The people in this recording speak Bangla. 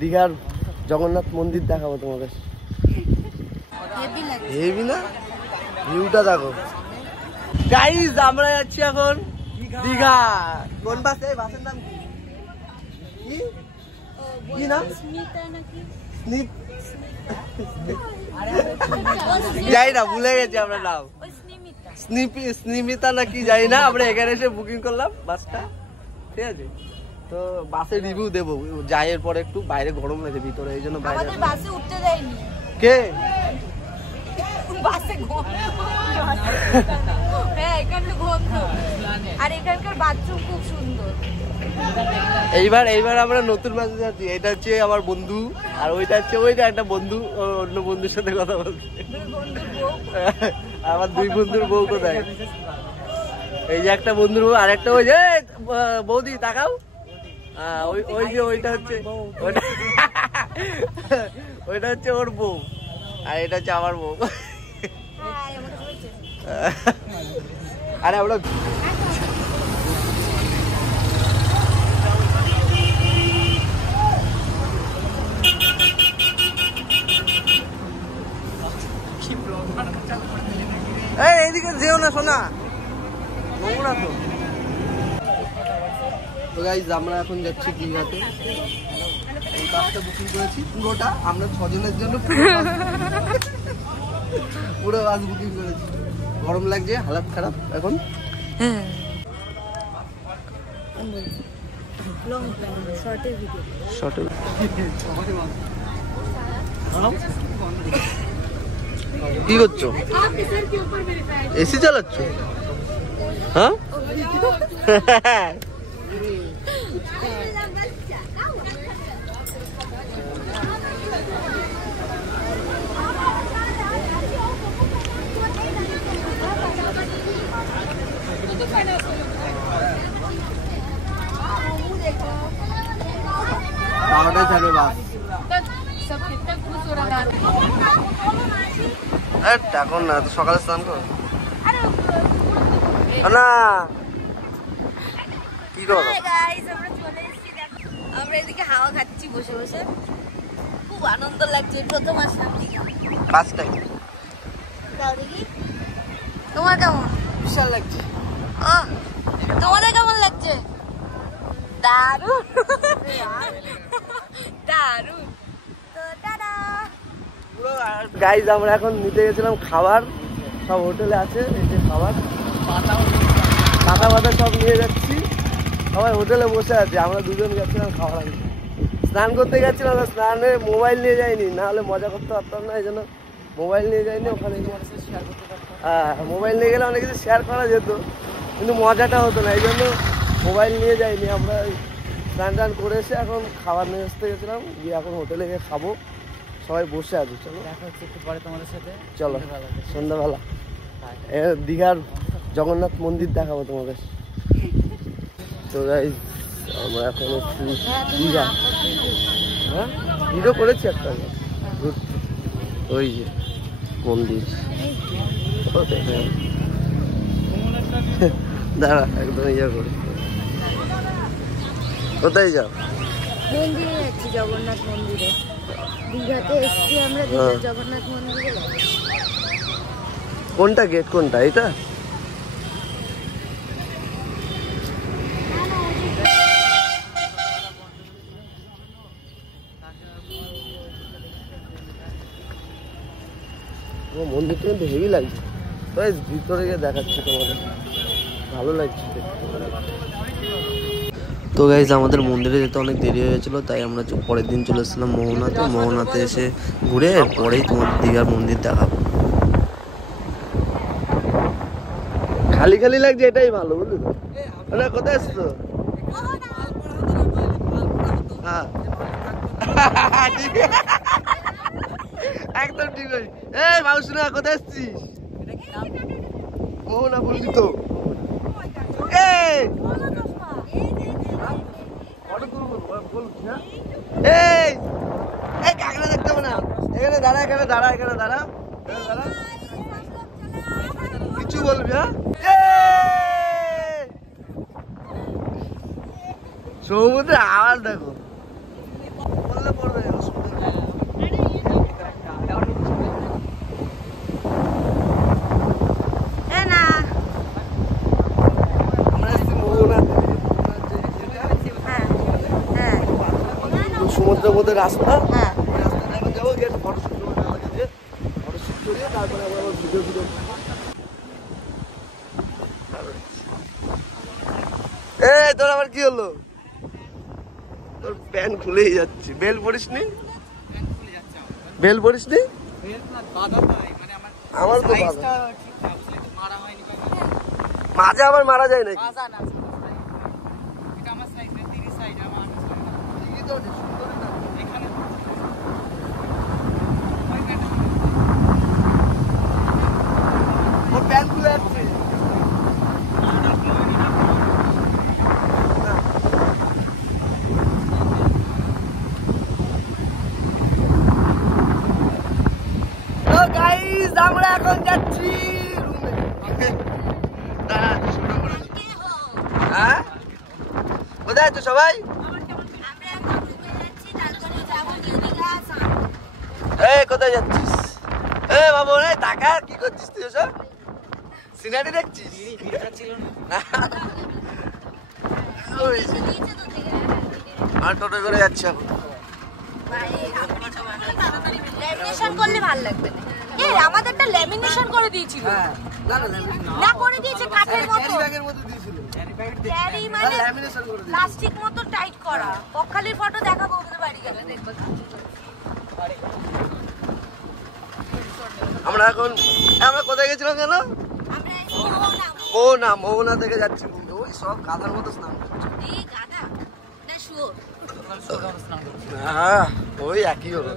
দীঘার জগন্নাথ মন্দির দেখাবো তোমাদের। হেভি না? ভিউটা দেখো গাইস। আমরা যাচ্ছি এখন দীঘা। কোন বাসে? বাসের নাম কি? কি নাম? যাই না, ভুলে গেছি আমরা নাম। স্নিমিতা নাকি যাই না। আমরা এখানে এসে বুকিং করলাম বাসটা, ঠিক আছে? তো বাসে রিভিউ দেবো যাইয়ের পরে। একটু বাইরে গরম লাগে ভিতরে, এই জন্য বাইরে বাসে উঠতে দেয়নি। কে? বাসে ঘুম। হ্যাঁ, এখানে ঘুম তো। আর এখানকার বাথরুম খুব সুন্দর। এইবার আমরা নতুন বাসে যাচ্ছি। এটা হচ্ছে আমার বন্ধু, আর ওইটা হচ্ছে ওইটা একটা বন্ধু, অন্য বন্ধুর সাথে কথা বলছে। আমার দুই বন্ধুর বউ কোথায়? এই যে একটা বন্ধুর বউ, আর একটা ওই যে বৌদি তাকাও। ওই যে ওইটা হচ্ছে ওইটা হচ্ছে ওর বউ, আর এটা হচ্ছে আমার বউ। আরে আমরা এইদিকে যেও না শোনা, নোংরা তো। তো গাইস আমরা এখন যাচ্ছি দীঘাতে। এই বাসটা বুকিং করেছি পুরোটা, আমরা 6 জনের জন্য পুরো বাস বুকিং করেছি। গরম লাগছে, হালাত খারাপ এখন। কি করছো? এসি চালাচ্ছ? হ্যাঁ ছাড়বে বাস। এখন না, সকালে স্নান করো না। কি করো? আমরা এদিকে হাওয়া খাচ্ছি বসে বসে, খুব আনন্দ লাগছে। প্রথম আসলাম দীঘা, ফার্স্ট টাইম। তোমার কেমন? বিশাল লাগছে। তোমাদের কেমন লাগছে? দারুণ দারুণ। তো টাটা। গাইজ আমরা এখন নিতে গেছিলাম খাবার, সব হোটেলে আছে। এই যে খাবার, পাতা পাতা সব নিয়ে যাচ্ছি। সবাই হোটেলে বসে আছে, আমরা দুজন গেছিলাম খাবার আনতে। স্নান করতে গেছিলাম, স্নানে মোবাইল নিয়ে যাইনি, না হলে মজা করতে পারতাম না। এই জন্য মোবাইল নিয়ে যাইনি। ওখানে হ্যাঁ, মোবাইল নিয়ে গেলে অনেক কিছু শেয়ার করা যেত, কিন্তু মজাটা হতো না। এই জন্য মোবাইল নিয়ে যাইনি। আমরা স্নান টান করে এসে এখন খাবার নিয়ে আসতে গেছিলাম, গিয়ে এখন হোটেলে গিয়ে খাবো। সবাই বসে আছে, চলো দেখা হচ্ছে একটু পরে তোমাদের সাথে। চলো সন্ধ্যাবেলা দীঘার জগন্নাথ মন্দির দেখাবো তোমাদের। তো গাইস আমরা এখন দীঘা, হ্যাঁ ভিডিও করেছি একটা, ওই যে মন্দির। দাঁড়া একদম ইয়ে করে। কোথায় যাও? মন্দিরে যাচ্ছি, জগন্নাথ মন্দিরে। দীঘাতে এসছি আমরা, জগন্নাথ মন্দিরে। কোনটা গেট? কোনটা এটা? মন্দিরটা কিন্তু হেভি লাগছে। ভিতরে গিয়ে দেখাচ্ছি তোমাদের, ভালো লাগছে। তো গাইজ আমাদের মন্দিরে যেতে অনেক দেরি হয়ে গেছিলো, তাই আমরা পরের দিন চলে এসেছিলাম মোহনাতে। মোহনাতে এসে ঘুরে পরেই তোমাদের দীঘার মন্দির দেখাবো। খালি খালি লাগছে, এটাই ভালো বুঝলি তো। মানে কোথায় এসছো? হ্যাঁ একদম ঠিক আছে। এই মাউসি না, কোথায় এসছিস? মোহনা বললি তো। এই কাকড়া দেখতে হবে না, এখানে দাঁড়া, এখানে দাঁড়া, এখানে দাঁড়া, দাঁড়া। কিছু বলবি? হ্যাঁ সমুদ্রে আওয়াজ দেখো, বললে সমুদ্রের মধ্যে রাস্তা, হ্যাঁ ওই রাস্তাটা এখন যাবো, গিয়ে ফটোশুট করবো, আমাকে দিয়ে ফটোশুট করিয়ে তারপরে আমরা আবার ভিডিও ভিডিও। এই তোর আবার কি হলো? তোর প্যান্ট খুলেই যাচ্ছে। বেল পরিস নি? বেল পরিস নি? আমার তো বাধা। মাঝে আবার মারা যায় নাকি? ওর প্যান্ট খুলে যাচ্ছে। তো গাইস আমরা এখন যাচ্ছি রুমে। হ্যাঁ কোথায় আছো সবাই? এই কোথায় যাচ্ছিস? এ বাবু রে টাকা কি করছিস তুই? ওসব সিনারি দেখছিস? ওই যে। আর টোটো করে যাচ্ছি এখন। ল্যামিনেশন করলে ভালো লাগবে না। আমাদেরটা ল্যামিনেশন করে দিয়েছিল। হ্যাঁ না করে দিয়েছে কাঠের মতো। ক্যারি ব্যাগের মধ্যে দিয়েছিল। ক্যারি মানে ল্যামিনেশন করে দিয়েছিল। প্লাস্টিক মতো টাইট করা। পক্ষালির ফটো দেখাবো ওদের বাড়ি গেলে দেখবো। আমরা কোথায় গেছিলাম জানো? আমরা মোহনা থেকে যাচ্ছি। ওই সব গাধার মতো স্নান করছে। এই গাধা না শুয়োর। হ্যাঁ ওই একই হলো।